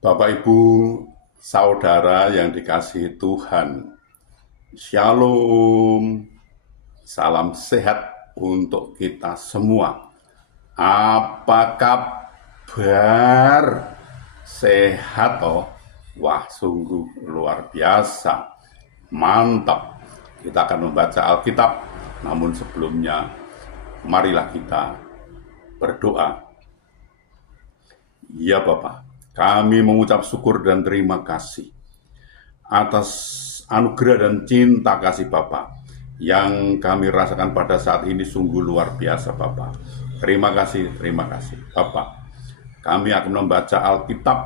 Bapak, Ibu, saudara yang dikasihi Tuhan, Shalom, salam sehat untuk kita semua. Apa kabar? Sehat toh? Wah, sungguh luar biasa. Mantap. Kita akan membaca Alkitab, namun sebelumnya marilah kita berdoa. Ya Bapak, kami mengucap syukur dan terima kasih atas anugerah dan cinta kasih Bapa yang kami rasakan pada saat ini sungguh luar biasa Bapa. Terima kasih Bapa. Kami akan membaca Alkitab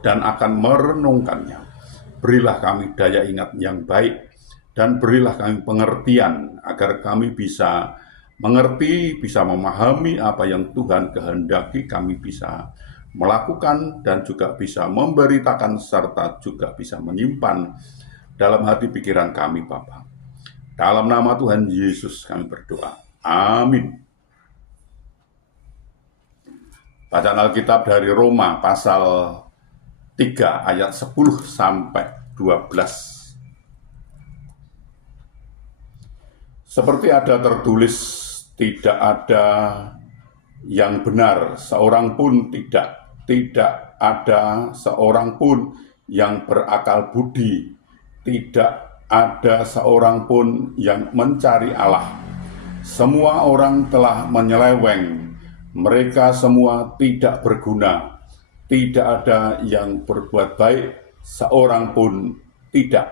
dan akan merenungkannya. Berilah kami daya ingat yang baik dan berilah kami pengertian agar kami bisa mengerti, bisa memahami apa yang Tuhan kehendaki kami bisa melakukan dan juga bisa memberitakan serta juga bisa menyimpan dalam hati pikiran kami Bapa. Dalam nama Tuhan Yesus kami berdoa. Amin. Bacaan Alkitab dari Roma pasal 3 ayat 10 sampai 12. Seperti ada tertulis, tidak ada yang benar, seorang pun tidak ada seorang pun yang berakal budi, tidak ada seorang pun yang mencari Allah. Semua orang telah menyeleweng, mereka semua tidak berguna, tidak ada yang berbuat baik, seorang pun tidak.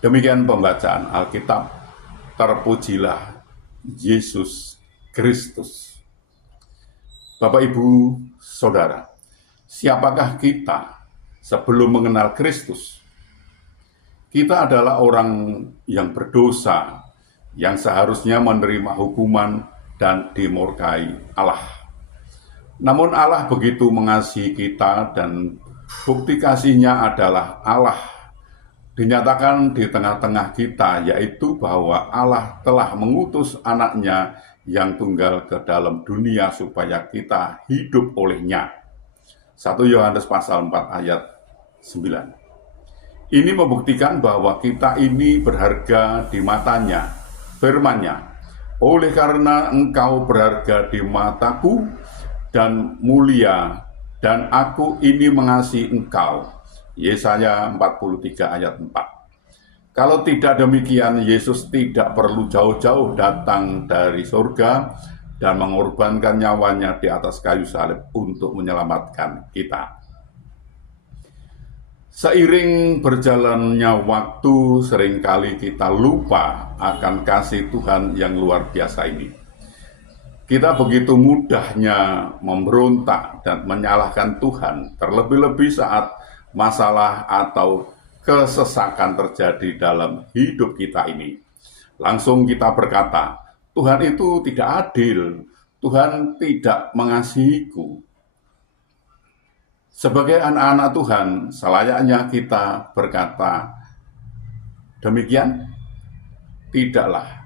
Demikian pembacaan Alkitab. Terpujilah Yesus Kristus. Bapak, Ibu, Saudara, siapakah kita sebelum mengenal Kristus? Kita adalah orang yang berdosa, yang seharusnya menerima hukuman dan dimurkai Allah. Namun Allah begitu mengasihi kita dan bukti kasihnya adalah Allah dinyatakan di tengah-tengah kita, yaitu bahwa Allah telah mengutus anaknya yang tunggal ke dalam dunia supaya kita hidup olehnya. 1 Yohanes pasal 4 ayat 9. Ini membuktikan bahwa kita ini berharga di matanya. Firman-Nya, oleh karena engkau berharga di mataku dan mulia, dan aku ini mengasihi engkau. Yesaya 43 ayat 4. Kalau tidak demikian, Yesus tidak perlu jauh-jauh datang dari surga dan mengorbankan nyawanya di atas kayu salib untuk menyelamatkan kita. Seiring berjalannya waktu, seringkali kita lupa akan kasih Tuhan yang luar biasa ini. Kita begitu mudahnya memberontak dan menyalahkan Tuhan, terlebih-lebih saat masalah atau kesesakan terjadi dalam hidup kita ini. Langsung kita berkata, Tuhan itu tidak adil, Tuhan tidak mengasihiku. Sebagai anak-anak Tuhan, selayaknya kita berkata, demikian? Tidaklah.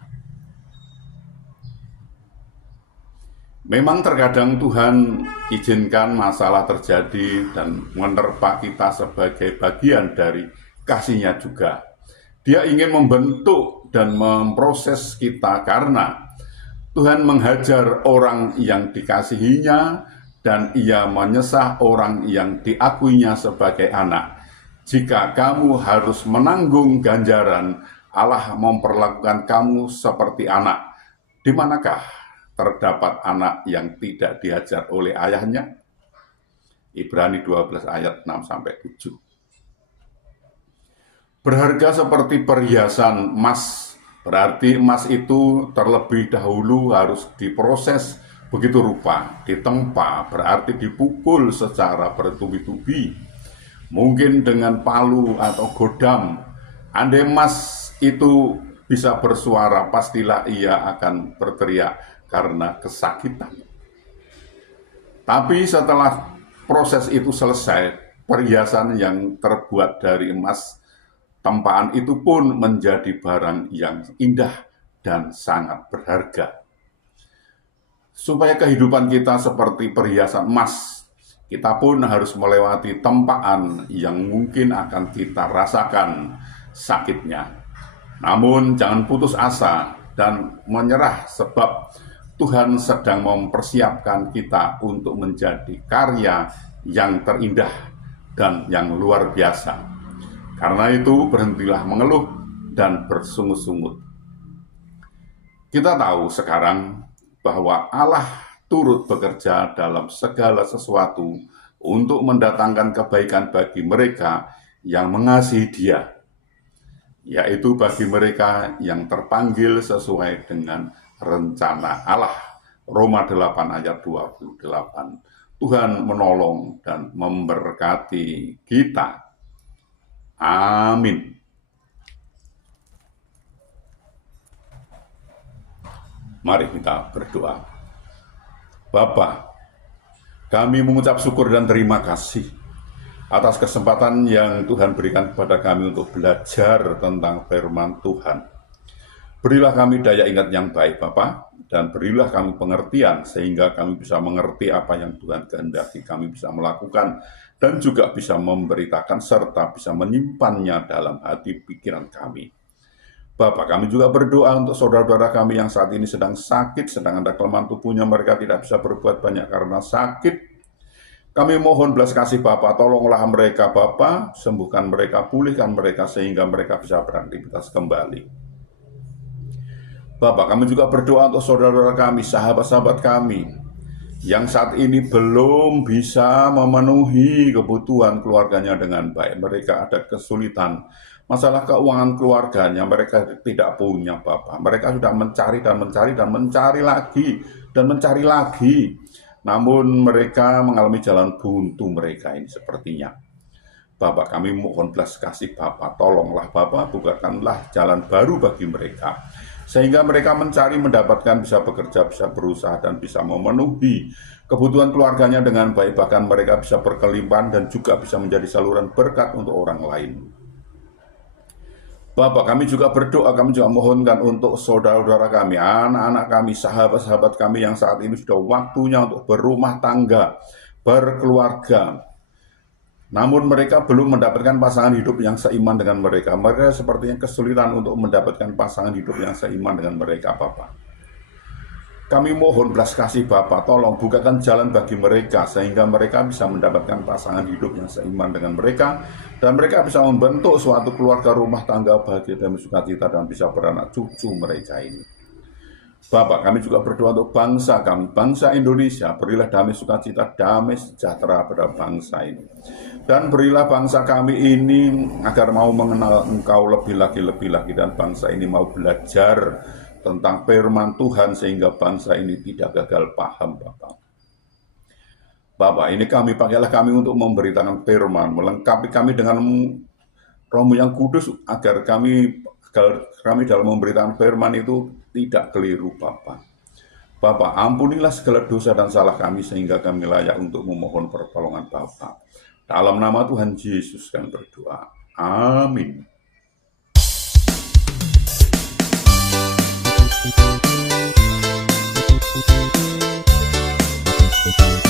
Memang terkadang Tuhan izinkan masalah terjadi dan menerpa kita sebagai bagian dari kasih-Nya juga. Dia ingin membentuk dan memproses kita karena Tuhan menghajar orang yang dikasihinya dan Ia menyesah orang yang diakuinya sebagai anak. Jika kamu harus menanggung ganjaran, Allah memperlakukan kamu seperti anak. Di manakah terdapat anak yang tidak diajar oleh ayahnya? Ibrani 12 ayat 6-7. Berharga seperti perhiasan emas, berarti emas itu terlebih dahulu harus diproses begitu rupa, ditempa, berarti dipukul secara bertubi-tubi, mungkin dengan palu atau godam. Andai emas itu bisa bersuara, pastilah ia akan berteriak karena kesakitan. Tapi setelah proses itu selesai, perhiasan yang terbuat dari emas tempaan itu pun menjadi barang yang indah dan sangat berharga. Supaya kehidupan kita seperti perhiasan emas, kita pun harus melewati tempaan yang mungkin akan kita rasakan sakitnya. Namun jangan putus asa dan menyerah, sebab Tuhan sedang mempersiapkan kita untuk menjadi karya yang terindah dan yang luar biasa. Karena itu berhentilah mengeluh dan bersungut-sungut. Kita tahu sekarang bahwa Allah turut bekerja dalam segala sesuatu untuk mendatangkan kebaikan bagi mereka yang mengasihi Dia, yaitu bagi mereka yang terpanggil sesuai dengan rencana Allah. Roma 8 ayat 28. Tuhan menolong dan memberkati kita. Amin. Mari kita berdoa. Bapa, kami mengucap syukur dan terima kasih atas kesempatan yang Tuhan berikan kepada kami untuk belajar tentang firman Tuhan. Berilah kami daya ingat yang baik, Bapa, dan berilah kami pengertian sehingga kami bisa mengerti apa yang Tuhan kehendaki kami bisa melakukan dan juga bisa memberitakan serta bisa menyimpannya dalam hati pikiran kami. Bapak, kami juga berdoa untuk saudara-saudara kami yang saat ini sedang sakit, sedang ada kelemahan tubuhnya, mereka tidak bisa berbuat banyak karena sakit. Kami mohon belas kasih Bapak, tolonglah mereka Bapak, sembuhkan mereka, pulihkan mereka sehingga mereka bisa beraktivitas kembali. Bapak, kami juga berdoa untuk saudara-saudara kami, sahabat-sahabat kami, yang saat ini belum bisa memenuhi kebutuhan keluarganya dengan baik. Mereka ada kesulitan, masalah keuangan keluarganya, mereka tidak punya Bapak. Mereka sudah mencari dan mencari dan mencari lagi dan mencari lagi. Namun mereka mengalami jalan buntu mereka ini sepertinya. Bapak, kami mohon belas kasih Bapak, tolonglah Bapak, bukakanlah jalan baru bagi mereka. Sehingga mereka mencari, mendapatkan, bisa bekerja, bisa berusaha, dan bisa memenuhi kebutuhan keluarganya dengan baik. Bahkan mereka bisa berkelimpahan dan juga bisa menjadi saluran berkat untuk orang lain. Bapak, kami juga berdoa, kami juga mohonkan untuk saudara-saudara kami, anak-anak kami, sahabat-sahabat kami yang saat ini sudah waktunya untuk berumah tangga, berkeluarga. Namun mereka belum mendapatkan pasangan hidup yang seiman dengan mereka. Mereka sepertinya kesulitan untuk mendapatkan pasangan hidup yang seiman dengan mereka, Bapak. Kami mohon belas kasih Bapak, tolong bukakan jalan bagi mereka sehingga mereka bisa mendapatkan pasangan hidup yang seiman dengan mereka dan mereka bisa membentuk suatu keluarga rumah tangga bahagia dan sukacita dan bisa beranak cucu mereka ini. Bapak, kami juga berdoa untuk bangsa kami, bangsa Indonesia, berilah damai sukacita, damai sejahtera pada bangsa ini. Dan berilah bangsa kami ini agar mau mengenal Engkau lebih lagi, dan bangsa ini mau belajar tentang firman Tuhan sehingga bangsa ini tidak gagal paham, Bapak. Bapak, ini pakailah kami untuk memberitakan firman, melengkapi kami dengan Roh-Mu yang kudus agar kami dalam memberitakan firman itu tidak keliru, Bapak. Bapak, ampunilah segala dosa dan salah kami sehingga kami layak untuk memohon pertolongan Bapak. Dalam nama Tuhan Yesus kami berdoa. Amin. Thank you.